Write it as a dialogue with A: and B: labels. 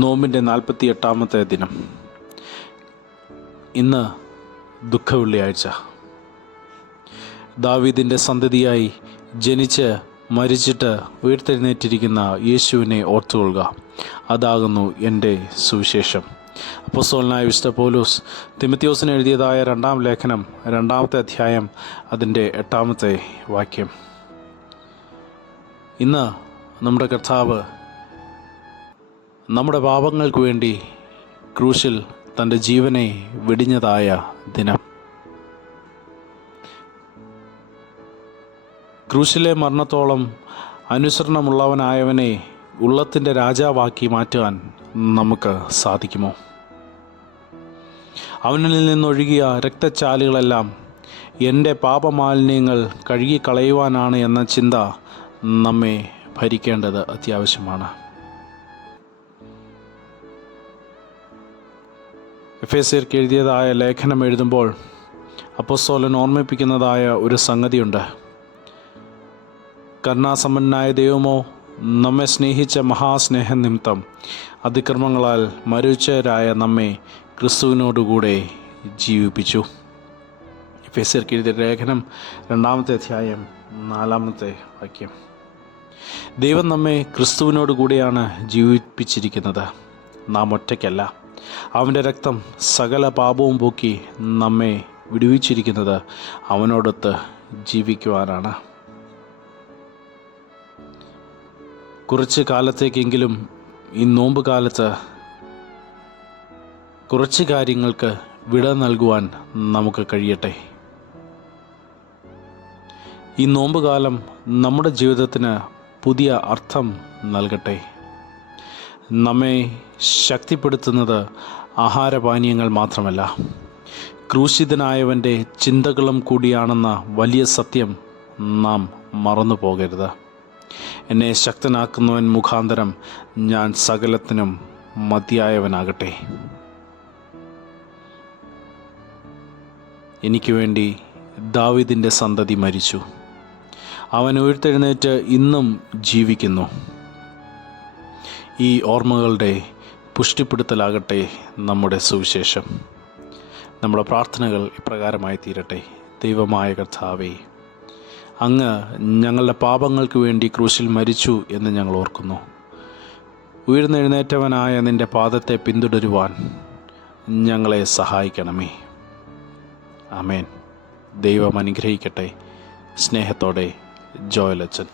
A: നോമ്പിൻ്റെ നാൽപ്പത്തി എട്ടാമത്തെ ദിനം ഇന്ന് ദുഃഖവെള്ളിയാഴ്ച ദാവീദിൻ്റെ സന്തതിയായി ജനിച്ച് മരിച്ചിട്ട് ഉയർത്തെഴുന്നേറ്റിരിക്കുന്ന യേശുവിനെ ഓർത്തുകൊള്ളുക അതാകുന്നു എൻ്റെ സുവിശേഷം അപ്പോസ്തോലനായ വിശുദ്ധ പോലൂസ് തിമത്യോസിന് എഴുതിയതായ രണ്ടാം ലേഖനം രണ്ടാമത്തെ അധ്യായം അതിൻ്റെ എട്ടാമത്തെ വാക്യം ഇന്ന് നമ്മുടെ കർത്താവ് നമ്മുടെ പാപങ്ങൾക്ക് വേണ്ടി ക്രൂശിൽ തൻ്റെ ജീവനെ വെടിഞ്ഞതായ ദിനം ക്രൂശിലെ മരണത്തോളം അനുസരണമുള്ളവനായവനെ ഉള്ളത്തിൻ്റെ രാജാവാക്കി മാറ്റുവാൻ നമുക്ക് സാധിക്കുമോ അവനിൽ നിന്നൊഴുകിയ രക്തച്ചാലുകളെല്ലാം എൻ്റെ പാപമാലിന്യങ്ങൾ കഴുകിക്കളയുവാനാണ് എന്ന ചിന്ത നമ്മെ ഭരിക്കേണ്ടത് അത്യാവശ്യമാണ് എഫ് എസ് സിയർക്ക് എഴുതിയതായ ലേഖനം എഴുതുമ്പോൾ അപ്പോസോലൻ ഓർമ്മിപ്പിക്കുന്നതായ ഒരു സംഗതിയുണ്ട് കരുണാസമ്പന്നായ ദൈവമോ നമ്മെ സ്നേഹിച്ച മഹാസ്നേഹ നിമിത്തം അതിക്രമങ്ങളാൽ മരിച്ചവരായ നമ്മെ ക്രിസ്തുവിനോടുകൂടെ ജീവിപ്പിച്ചു ഫെസിർക്ക് എഴുതിയ ലേഖനം രണ്ടാമത്തെ അധ്യായം നാലാമത്തെ വാക്യം ദൈവം നമ്മെ ക്രിസ്തുവിനോടുകൂടെയാണ് ജീവിപ്പിച്ചിരിക്കുന്നത് നാം ഒറ്റയ്ക്കല്ല അവൻ്റെ രക്തം സകല പാപവും പോക്കി നമ്മെ വിടുവിച്ചിരിക്കുന്നത് അവനോടൊത്ത് ജീവിക്കുവാനാണ് കുറച്ച് കാലത്തേക്കെങ്കിലും ഈ നോമ്പ് കാലത്ത് കുറച്ച് കാര്യങ്ങൾക്ക് വിട നൽകുവാൻ നമുക്ക് കഴിയട്ടെ ഈ നോമ്പ് കാലം നമ്മുടെ ജീവിതത്തിന് പുതിയ അർത്ഥം നൽകട്ടെ നമ്മെ ശക്തിപ്പെടുത്തുന്നത് ആഹാരപാനീയങ്ങൾ മാത്രമല്ല ക്രൂശിതനായവൻ്റെ ചിന്തകളും കൂടിയാണെന്ന വലിയ സത്യം നാം മറന്നു പോകരുത് എന്നെ ശക്തനാക്കുന്നവൻ മുഖാന്തരം ഞാൻ സകലത്തിനും മതിയായവനാകട്ടെ എനിക്ക് വേണ്ടി ദാവിദിൻ്റെ സന്തതി മരിച്ചു അവൻ ഉയർത്തെഴുന്നേറ്റ് ഇന്നും ജീവിക്കുന്നു ഈ ഓർമ്മകളുടെ പുഷ്ടിപ്പെടുത്തലാകട്ടെ നമ്മുടെ സുവിശേഷം നമ്മുടെ പ്രാർത്ഥനകൾ ഇപ്രകാരമായി തീരട്ടെ ദൈവമായ കർത്താവേ അങ്ങ് ഞങ്ങളുടെ പാപങ്ങൾക്ക് വേണ്ടി ക്രൂശിൽ മരിച്ചു എന്ന് ഞങ്ങൾ ഓർക്കുന്നു ഉയർന്നെഴുന്നേറ്റവനായ നിൻ്റെ പാദത്തെ പിന്തുടരുവാൻ ഞങ്ങളെ സഹായിക്കണമേ ആമേൻ ദൈവം അനുഗ്രഹിക്കട്ടെ സ്നേഹത്തോടെ ജോയലച്ചൻ